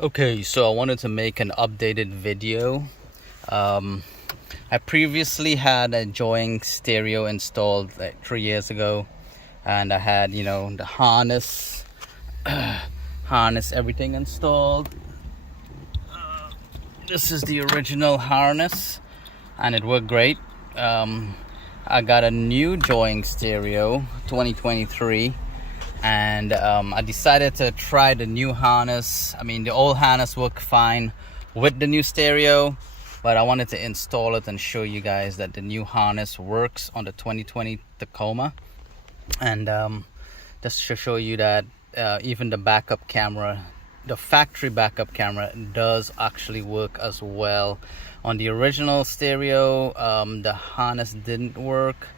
Okay, so I wanted to make an updated video. I previously had a Joying stereo installed like 3 years ago, and I had, the harness, everything installed. This is the original harness, and it worked great. I got a new Joying stereo, 2023. And I decided to try the new harness. I mean, the old harness worked fine with the new stereo, but I wanted to install it and show you guys that the new harness works on the 2020 Tacoma. And just to show you that even the backup camera, the factory backup camera, does actually work as well. On the original stereo, the harness didn't work,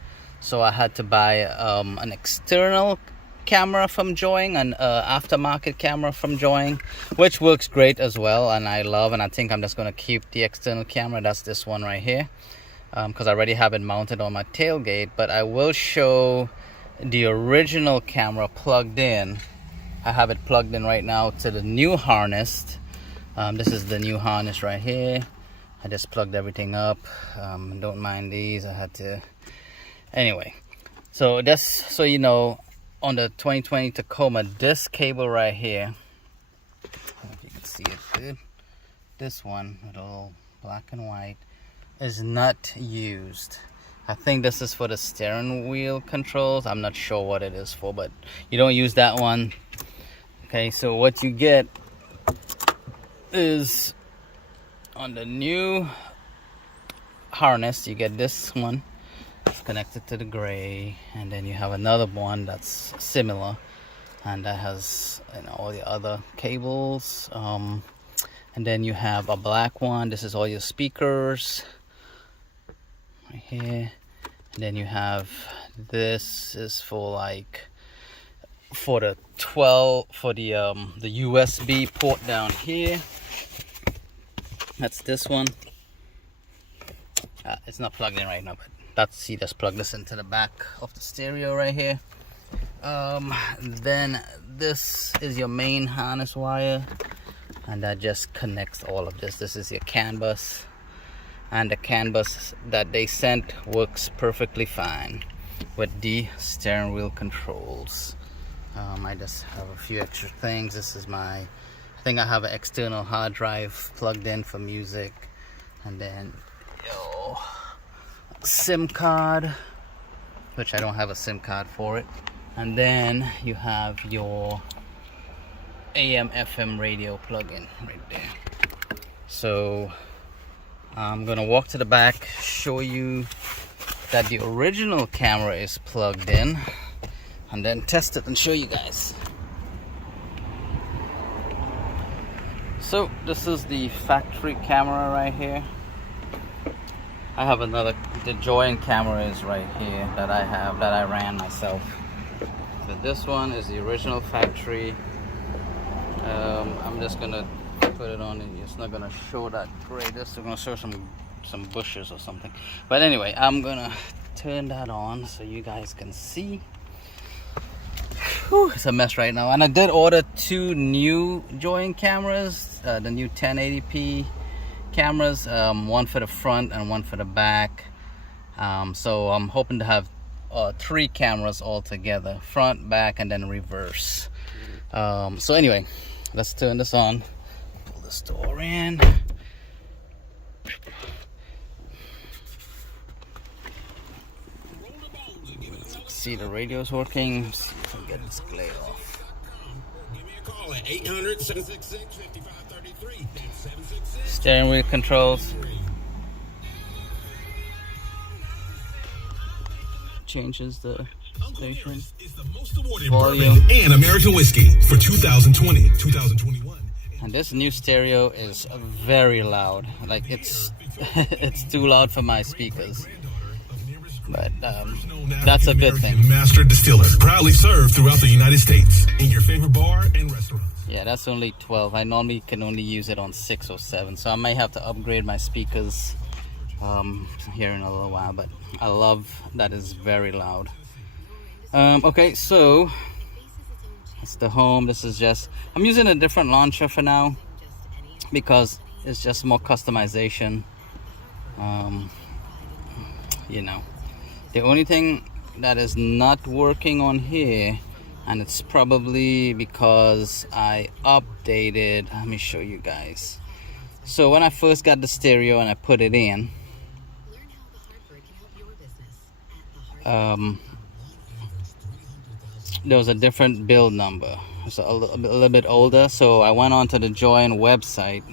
so I had to buy an external camera from Joying, an aftermarket camera from Joying, which works great as well, and I love, and I think I'm just going to keep the external camera. That's this one right here, because I already have it mounted on my tailgate. But I will show the original camera plugged in. I have it plugged in right now to the new harness. This is the new harness right here. I just plugged everything up. Don't mind these, I had to anyway. So just so you know, on the 2020 Tacoma, this cable right here, I don't know if you can see it good, this one with all black and white, is not used. I think this is for the steering wheel controls. I'm not sure what it is for, but you don't use that one. Okay, so what you get is on the new harness, you get this one. It's connected to the gray, and then you have another one that's similar, and that has all the other cables, and then you have a black one. This is all your speakers right here, and then you have this is for the 12 for the USB port down here. That's this one. It's not plugged in right now, but just plug this into the back of the stereo right here. Then this is your main harness wire, and that just connects all of this. This is your CAN bus, and the CAN bus that they sent works perfectly fine with the steering wheel controls. I just have a few extra things. This is I think I have an external hard drive plugged in for music, and then SIM card, which I don't have a SIM card for it, and then you have your AM FM radio plug-in right there. So I'm gonna walk to the back, show you that the original camera is plugged in, and then test it and show you guys. So this is the factory camera right here. I have the Joying camera is right here that I ran myself. So this one is the original factory. I'm just gonna put it on, and it's not gonna show that great. This is gonna show some bushes or something. But anyway, I'm gonna turn that on so you guys can see. Whew, it's a mess right now. And I did order 2 new Joying cameras, the new 1080p cameras, one for the front and one for the back. So I'm hoping to have 3 cameras all together, front, back, and then reverse. So anyway, let's turn this on. Pull this door in. See, the radio's working. See if I can get this glare off. Give me a call at 800-766-5533. Steering wheel controls. Changes the station. Volume. And American whiskey for 2020, 2021. And this new stereo is very loud. Like it's it's too loud for my speakers. But that's a good thing. Master Distiller, proudly served throughout the United States in your favorite bar and restaurant. Yeah, that's only 12. I normally can only use it on 6 or 7, so I may have to upgrade my speakers here in a little while. But I love that it's very loud. Okay, so it's the home. This is just, I'm using a different launcher for now. because it's just more customization. You know, the only thing that is not working on here, and it's probably because I updated, let me show you guys. So when I first got the stereo and I put it in, there was a different build number. It's a little bit older, so I went onto the Join website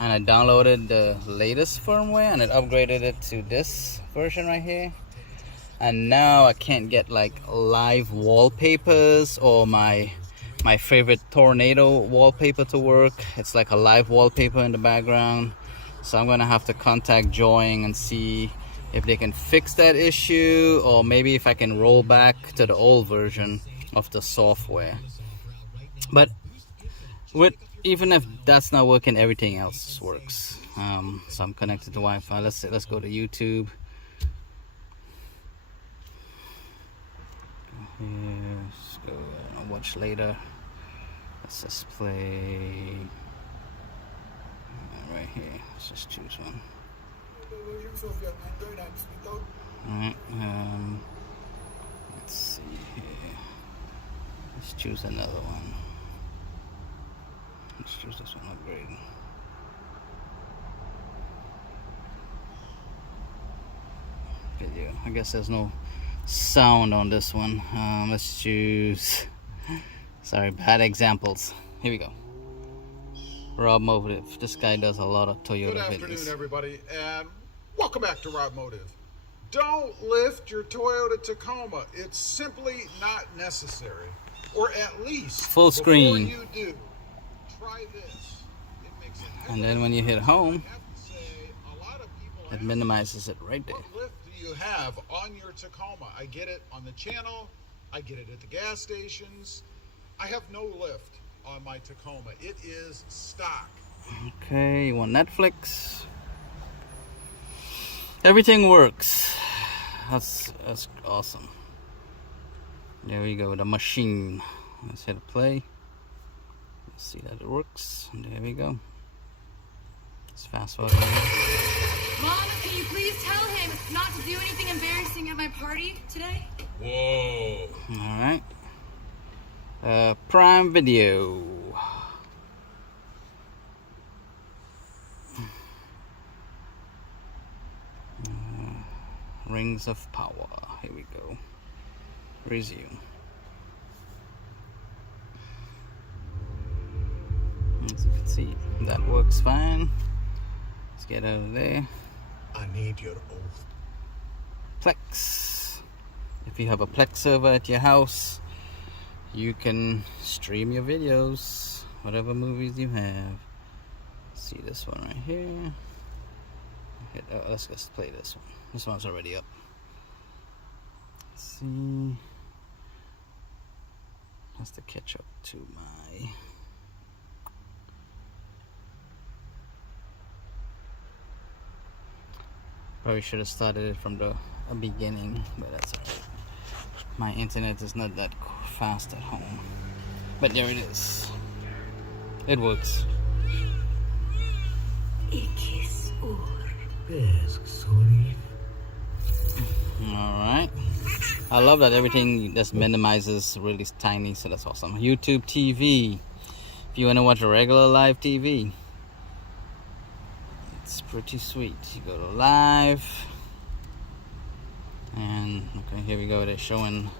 and I downloaded the latest firmware and it upgraded it to this version right here. And now I can't get like live wallpapers or my favorite tornado wallpaper to work. It's like a live wallpaper in the background. So I'm gonna have to contact Join and see if they can fix that issue, or maybe if I can roll back to the old version of the software. But even if that's not working, everything else works. So I'm connected to Wi-Fi. Let's go to YouTube. Let's go and watch later. Let's just play right here. Let's just choose one. Alright, let's see here. Let's choose another one. Let's choose this one, upgrade. Video. I guess there's no sound on this one. Let's choose. Sorry, bad examples. Here we go. Rob Motive. This guy does a lot of Toyota videos. Good afternoon, everybody, and welcome back to Rob Motive. Don't lift your Toyota Tacoma. It's simply not necessary. Or at least, full screen. Before you do, try this. It makes a and then when you hit home, I have to say, a lot of people it minimizes it right there. What lift do you have on your Tacoma? I get it on the channel. I get it at the gas stations. I have no lift on my Tacoma. It is stock. Okay, you want Netflix? Everything works. That's awesome. There we go, the machine. Let's hit play. Let's see that it works. There we go. Let's fast forward. Mom, can you please tell him not to do anything embarrassing at my party today? Whoa. Alright. Prime Video. Rings of Power. Here we go. Resume. As you can see, that works fine. Let's get out of there. I need your oath. Plex. If you have a Plex server at your house, you can stream your videos, whatever movies you have. See this one right here. Let's just play this one. This one's already up. Let's see. Has to catch up to my. Probably should have started it from the beginning, but that's alright. My internet is not that fast at home. But there it is. It works. Alright. I love that everything just minimizes really tiny, so that's awesome. YouTube TV. If you want to watch a regular live TV, it's pretty sweet. You go to live, and okay, here we go. They're showing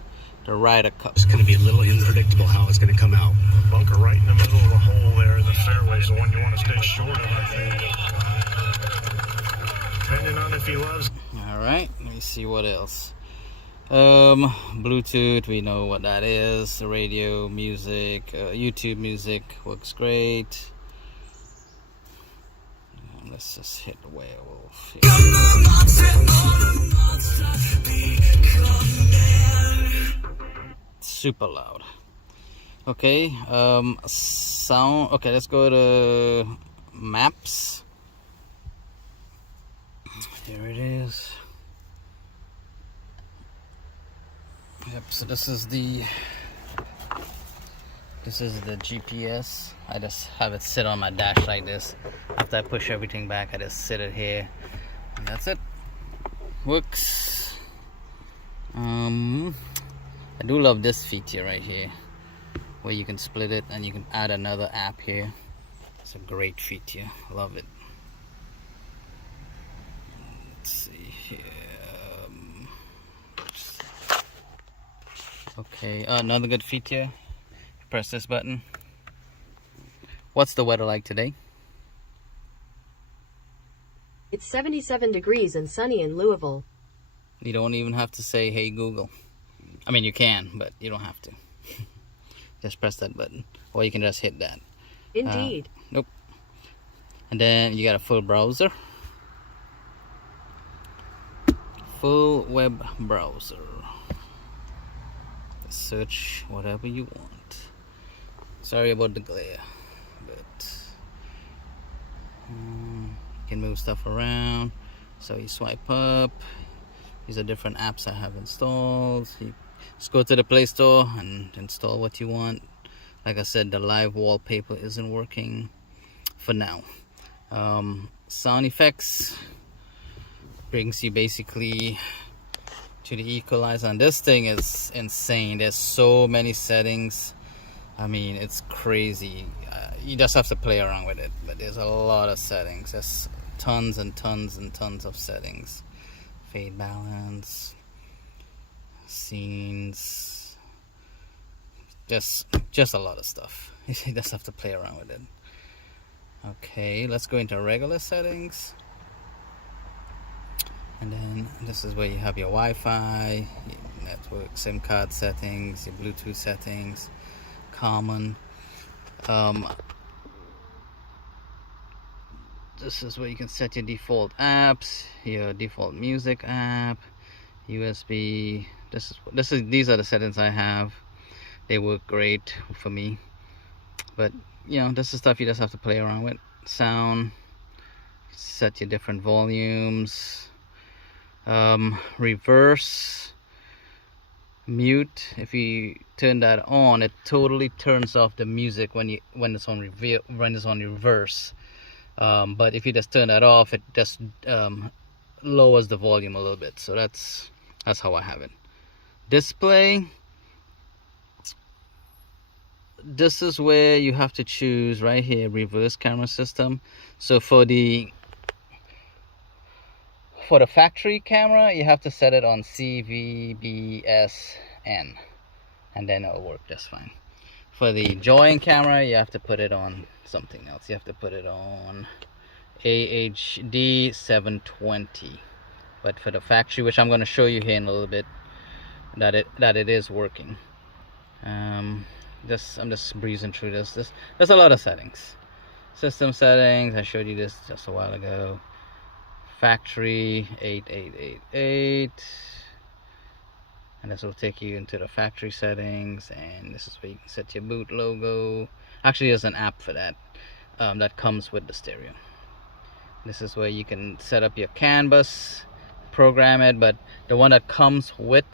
the Ryder Cup. It's going to be a little unpredictable how it's going to come out. Bunker right in the middle of the hole there in the fairway is the one you want to stay short of, I think. Depending on if he loves. Alright, let me see what else. Bluetooth, we know what that is. The radio, music, YouTube music works great. Let's just hit the werewolf. Super loud. Okay, sound. Okay, let's go to maps. Here it is. Yep, so this is the This is the GPS. I just have it sit on my dash like this. After I push everything back, I just sit it here, and that's it. Works. I do love this feature right here, where you can split it and you can add another app here. It's a great feature. Love it. Let's see here. Okay, another good feature. Press this button. What's the weather like today? It's 77 degrees and sunny in Louisville. You don't even have to say, "Hey Google." I mean, you can, but you don't have to. Just press that button, or you can just hit that. Indeed. Nope. And then you got a full browser. Full web browser. Search whatever you want. Sorry about the glare, but you can move stuff around. So you swipe up. These are different apps I have installed. You just go to the Play Store and install what you want. Like I said, the live wallpaper isn't working for now. Sound effects brings you basically to the equalizer, and this thing is insane. There's so many settings. I mean, it's crazy. You just have to play around with it, but there's a lot of settings. There's tons and tons and tons of settings. Fade balance, scenes, just a lot of stuff. You just have to play around with it. Okay, let's go into regular settings. And then this is where you have your Wi-Fi, your network, SIM card settings, your Bluetooth settings, common. This is where you can set your default apps, your default music app, USB. These are the settings I have. They work great for me. But you know, this is stuff you just have to play around with. Sound, set your different volumes. Reverse, mute. If you turn that on, it totally turns off the music when it's on reverse. But if you just turn that off, it just lowers the volume a little bit. So that's how I have it. Display. This is where you have to choose right here, reverse camera system. So for the factory camera, you have to set it on CVBSN, and then it'll work just fine. For the join camera, you have to put it on something else. You have to put it on AHD 720. But for the factory, which I'm going to show you here in a little bit, that it is working. I'm just breezing through this. There's a lot of settings. System settings, I showed you this just a while ago. Factory 8888, and this will take you into the factory settings, and this is where you can set your boot logo. Actually, there's an app for that that comes with the stereo. This is where you can set up your CAN bus, program it, but the one that comes with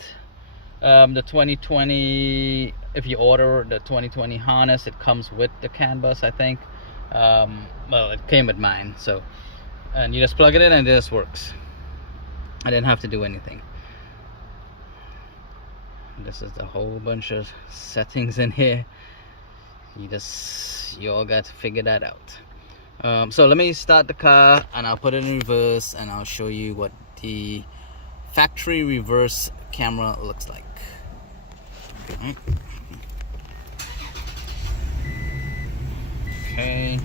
the 2020, if you order the 2020 harness, it comes with the CAN bus, I think. Well, it came with mine, so. And you just plug it in and it just works. I didn't have to do anything. This is the whole bunch of settings in here. You all got to figure that out. So let me start the car and I'll put it in reverse and I'll show you what the factory reverse camera looks like. Okay.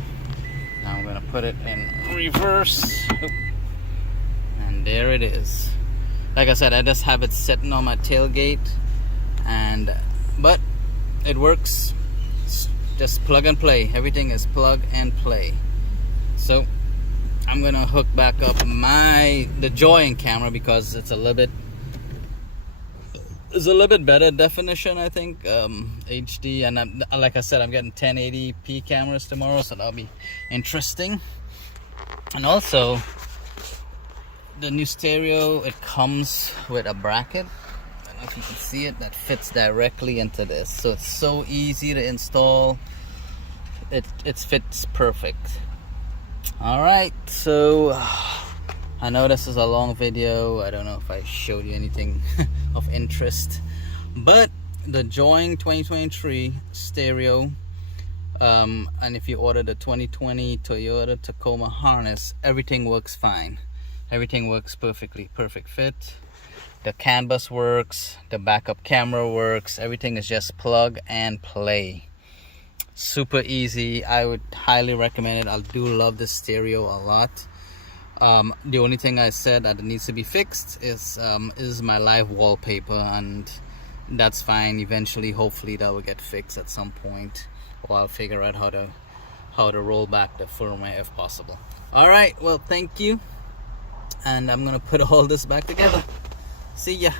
Now I'm gonna put it in reverse. Oop. And there it is. Like I said, I just have it sitting on my tailgate, but it works. It's just plug and play. Everything is plug and play. So I'm gonna hook back up the join camera because it's a little bit better definition, I think. HD, and like I said, I'm getting 1080p cameras tomorrow, so that'll be interesting. And also the new stereo, it comes with a bracket. Let if you can see it, that fits directly into this. So it's so easy to install. It fits perfect. All right, so I know this is a long video. I don't know if I showed you anything of interest, but the Joing 2023 stereo, and if you order the 2020 Toyota Tacoma harness, everything works fine. Everything works perfectly, perfect fit. The CAN bus works, the backup camera works. Everything is just plug and play. Super easy. I would highly recommend it. I do love this stereo a lot. The only thing I said that needs to be fixed is my live wallpaper, and that's fine. Eventually, hopefully that will get fixed at some point, or I'll figure out how to roll back the firmware if possible. All right, well, thank you, and I'm gonna put all this back together. See ya.